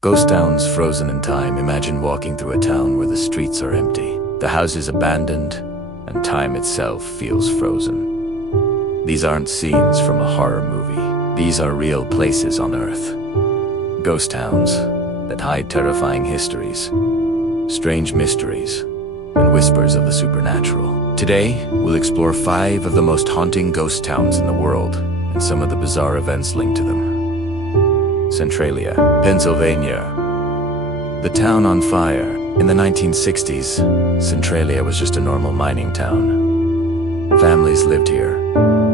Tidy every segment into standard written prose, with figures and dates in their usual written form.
Ghost towns frozen in time. Imagine walking through a town where the streets are empty, the houses abandoned, and time itself feels frozen. These aren't scenes from a horror movie. These are real places on Earth. Ghost towns that hide terrifying histories, strange mysteries, and whispers of the supernatural. Today, we'll explore 5 of the most haunting ghost towns in the world and some of the bizarre events linked to them. Centralia, Pennsylvania. The town on fire. In the 1960s, Centralia was just a normal mining town. Families lived here.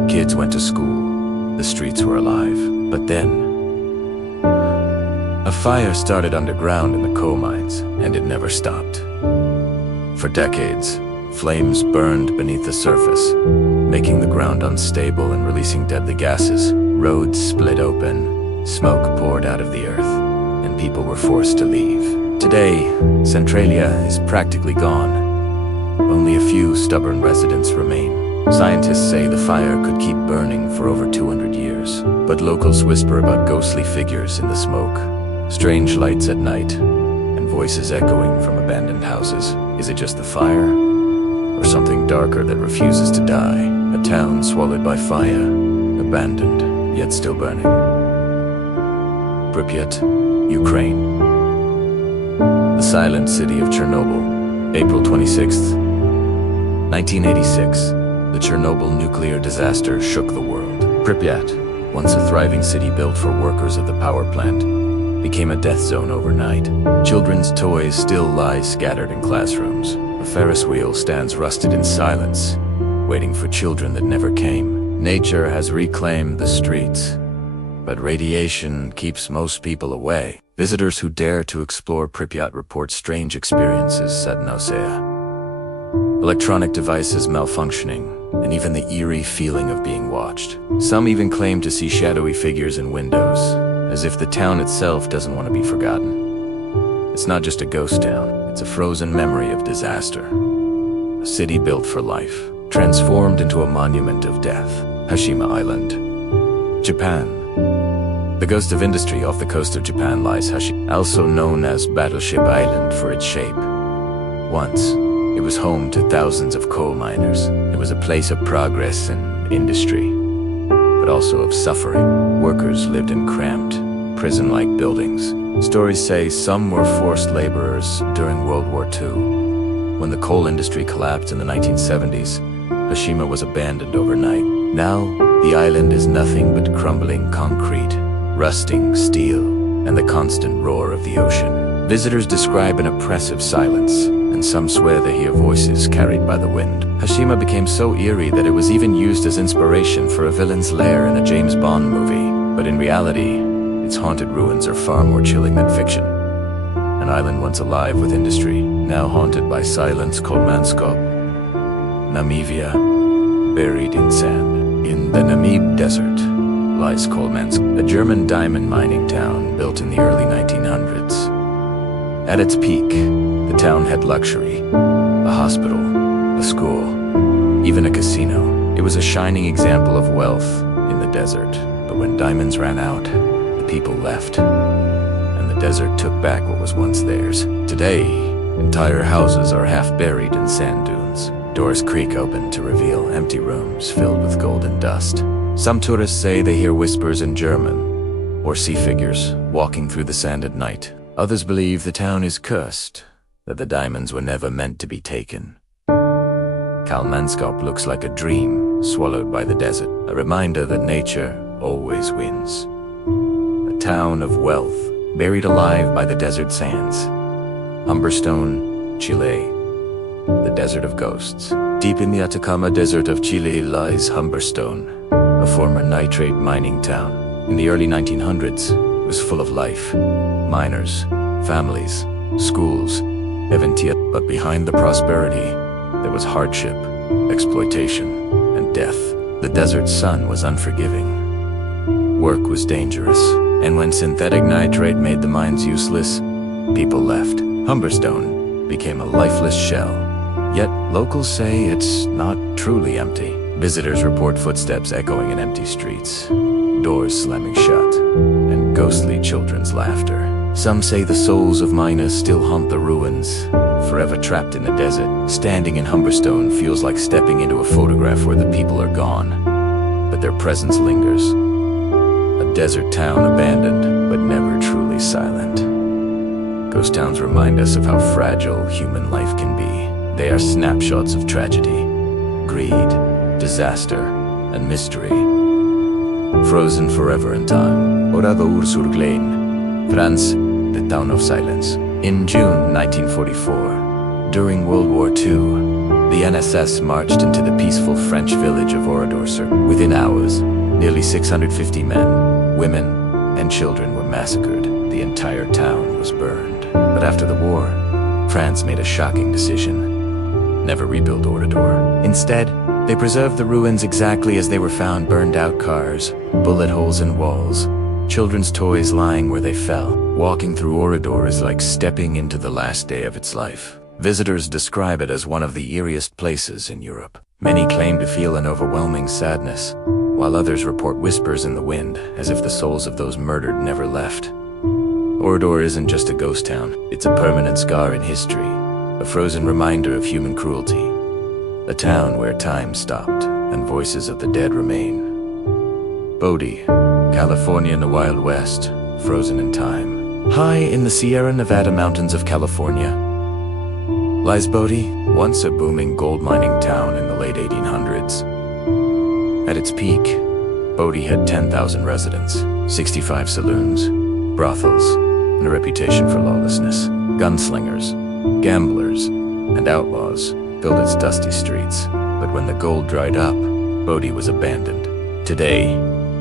Kids went to school. The streets were alive. But then, a fire started underground in the coal mines, and it never stopped. For decades, flames burned beneath the surface, making the ground unstable and releasing deadly gases. Roads split open, smoke poured out of the earth, and people were forced to leave. Today, Centralia is practically gone. Only a few stubborn residents remain. Scientists say the fire could keep burning for over 200 years, but locals whisper about ghostly figures in the smoke, strange lights at night, and voices echoing from abandoned houses. Is it just the fire, or something darker that refuses to die? A town swallowed by fire, abandoned, yet still burning. Pripyat, Ukraine. The silent city of Chernobyl, April 26, 1986. The Chernobyl nuclear disaster shook the world. Pripyat, once a thriving city built for workers of the power plant, became a death zone overnight. Children's toys still lie scattered in classrooms. A Ferris wheel stands rusted in silence, waiting for children that never came. Nature has reclaimed the streets, but radiation keeps most people away. Visitors who dare to explore Pripyat report strange experiences, said Nausea. Electronic devices malfunctioning, and even the eerie feeling of being watched. Some even claim to see shadowy figures in windows, as if the town itself doesn't want to be forgotten. It's not just a ghost town, it's a frozen memory of disaster. A city built for life, transformed into a monument of death. Hashima Island, Japan. The ghost of industry off the coast of Japan lies Hashima, also known as Battleship Island for its shape. Once, it was home to thousands of coal miners. It was a place of progress and industry, but also of suffering. Workers lived in cramped, prison-like buildings. Stories say some were forced laborers during World War II. When the coal industry collapsed in the 1970s, Hashima was abandoned overnight. Now, the island is nothing but crumbling concrete, rusting steel, and the constant roar of the ocean. Visitors describe an oppressive silence, and some swear they hear voices carried by the wind. Hashima became so eerie that it was even used as inspiration for a villain's lair in a James Bond movie. But in reality, its haunted ruins are far more chilling than fiction. An island once alive with industry, now haunted by silence, called Manskop, Namibia, buried in sand. In the Namib Desert lies Kolmansk, a German diamond mining town built in the early 1900s. At its peak, the town had luxury, a hospital, a school, even a casino. It was a shining example of wealth in the desert. But when diamonds ran out, the people left, and the desert took back what was once theirs. Today, entire houses are half buried in sand dunes. Doors creak open to reveal empty rooms filled with golden dust. Some tourists say they hear whispers in German, or see figures walking through the sand at night. Others believe the town is cursed, that the diamonds were never meant to be taken. Kalmanskop looks like a dream swallowed by the desert, a reminder that nature always wins. A town of wealth, buried alive by the desert sands. Humberstone, Chile. The Desert of Ghosts. Deep in the Atacama Desert of Chile lies Humberstone, a former nitrate mining town. In the early 1900s, it was full of life. Miners, families, schools, but behind the prosperity, there was hardship, exploitation, and death. The desert sun was unforgiving. Work was dangerous, and when synthetic nitrate made the mines useless, people left. Humberstone became a lifeless shell. Yet, locals say it's not truly empty. Visitors report footsteps echoing in empty streets, doors slamming shut, and ghostly children's laughter. Some say the souls of miners still haunt the ruins, forever trapped in the desert. Standing in Humberstone feels like stepping into a photograph where the people are gone, but their presence lingers. A desert town abandoned, but never truly silent. Ghost towns remind us of how fragile human life can be. They are snapshots of tragedy, greed, disaster, and mystery, frozen forever in time. Orado Ursur Glein, France, the Town of Silence. In June 1944, during World War II, the NSS marched into the peaceful French village of Oradour-sur. Within hours, nearly 650 men, women, and children were massacred. The entire town was burned. But after the war, France made a shocking decision: never rebuild Oradour. Instead, they preserved the ruins exactly as they were found: burned out cars, bullet holes in walls, children's toys lying where they fell. Walking through Oradour is like stepping into the last day of its life. Visitors describe it as one of the eeriest places in Europe. Many claim to feel an overwhelming sadness, while others report whispers in the wind, as if the souls of those murdered never left. Oradour isn't just a ghost town, it's a permanent scar in history, a frozen reminder of human cruelty. A town where time stopped and voices of the dead remain. Bodie, California in the Wild West, frozen in time. High in the Sierra Nevada mountains of California lies Bodie, once a booming gold mining town in the late 1800s. At its peak, Bodie had 10,000 residents, 65 saloons, brothels, and a reputation for lawlessness. Gunslingers, gamblers, and outlaws filled its dusty streets. But when the gold dried up, Bodie was abandoned. Today,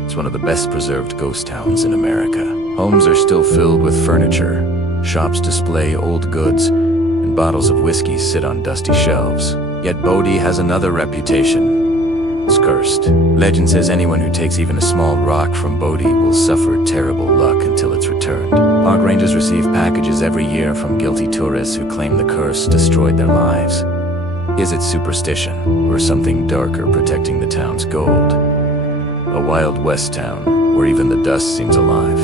it's one of the best preserved ghost towns in America. Homes are still filled with furniture, shops display old goods, and bottles of whiskey sit on dusty shelves. Yet Bodie has another reputation. It's cursed. Legend says anyone who takes even a small rock from Bodie will suffer terrible luck until it's returned. Park rangers receive packages every year from guilty tourists who claim the curse destroyed their lives. Is it superstition, or something darker protecting the town's gold? A Wild West town, where even the dust seems alive.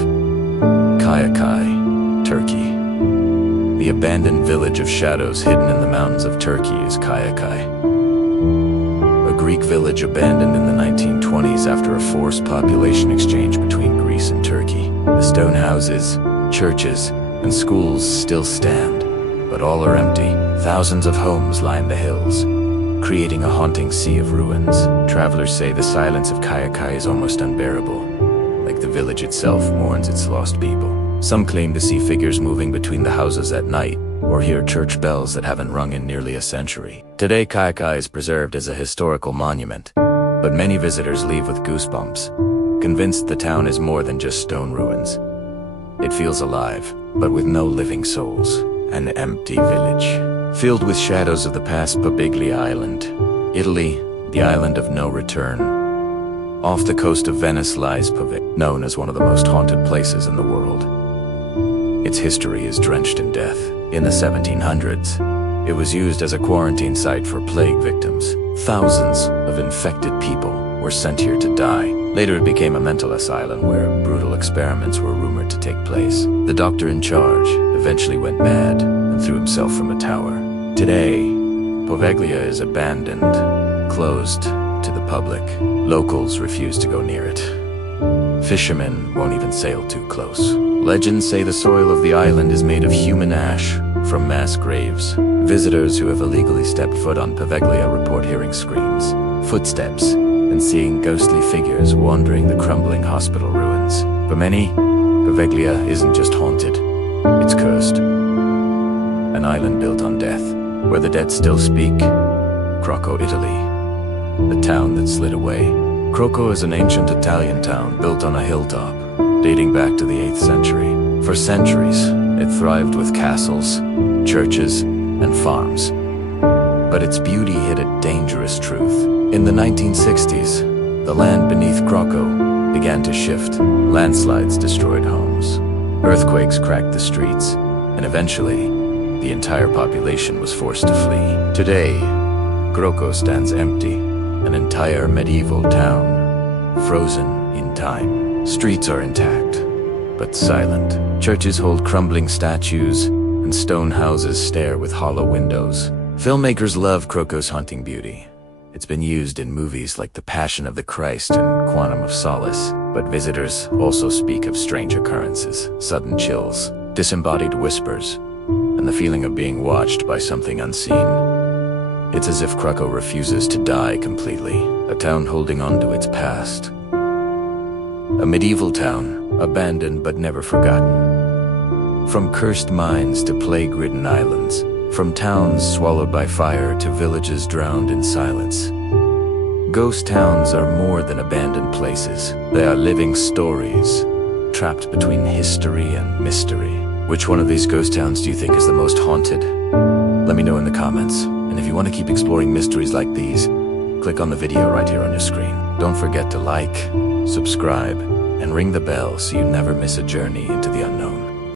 Kayakai, Turkey. The abandoned village of shadows hidden in the mountains of Turkey is Kayakai. A Greek village abandoned in the 1920s after a forced population exchange between Greece and Turkey. The stone houses, churches, and schools still stand, but all are empty. Thousands of homes line the hills, creating a haunting sea of ruins. Travelers say the silence of Kayakai is almost unbearable, like the village itself mourns its lost people. Some claim to see figures moving between the houses at night, or hear church bells that haven't rung in nearly a century. Today, Kayakai is preserved as a historical monument, but many visitors leave with goosebumps, convinced the town is more than just stone ruins. It feels alive, but with no living souls. An empty village, filled with shadows of the past. Poveglia Island, Italy, the island of no return. Off the coast of Venice lies Poveglia, known as one of the most haunted places in the world. Its history is drenched in death. In the 1700s, it was used as a quarantine site for plague victims. Thousands of infected people were sent here to die. Later it became a mental asylum where brutal experiments were rumored to take place. The doctor in charge eventually went mad and threw himself from a tower. Today, Poveglia is abandoned, closed to the public. Locals refuse to go near it. Fishermen won't even sail too close. Legends say the soil of the island is made of human ash from mass graves. Visitors who have illegally stepped foot on Poveglia report hearing screams, footsteps, and seeing ghostly figures wandering the crumbling hospital ruins. For many, Poveglia isn't just haunted, it's cursed. An island built on death, where the dead still speak. Crocco, Italy, the town that slid away. Crocco is an ancient Italian town built on a hilltop, dating back to the 8th century. For centuries, it thrived with castles, churches, and farms. But its beauty hid a dangerous truth. In the 1960s, the land beneath Crocco began to shift. Landslides destroyed homes. Earthquakes cracked the streets, and eventually, the entire population was forced to flee. Today, Crocco stands empty, an entire medieval town, frozen in time. Streets are intact, but silent. Churches hold crumbling statues, and stone houses stare with hollow windows. Filmmakers love Kroko's haunting beauty. It's been used in movies like The Passion of the Christ and Quantum of Solace, but visitors also speak of strange occurrences, sudden chills, disembodied whispers, and the feeling of being watched by something unseen. It's as if Kroko refuses to die completely, a town holding on to its past. A medieval town, abandoned but never forgotten. From cursed mines to plague-ridden islands, from towns swallowed by fire to villages drowned in silence. Ghost towns are more than abandoned places. They are living stories, trapped between history and mystery. Which one of these ghost towns do you think is the most haunted? Let me know in the comments. And if you want to keep exploring mysteries like these, click on the video right here on your screen. Don't forget to like, subscribe, and ring the bell so you never miss a journey into the unknown.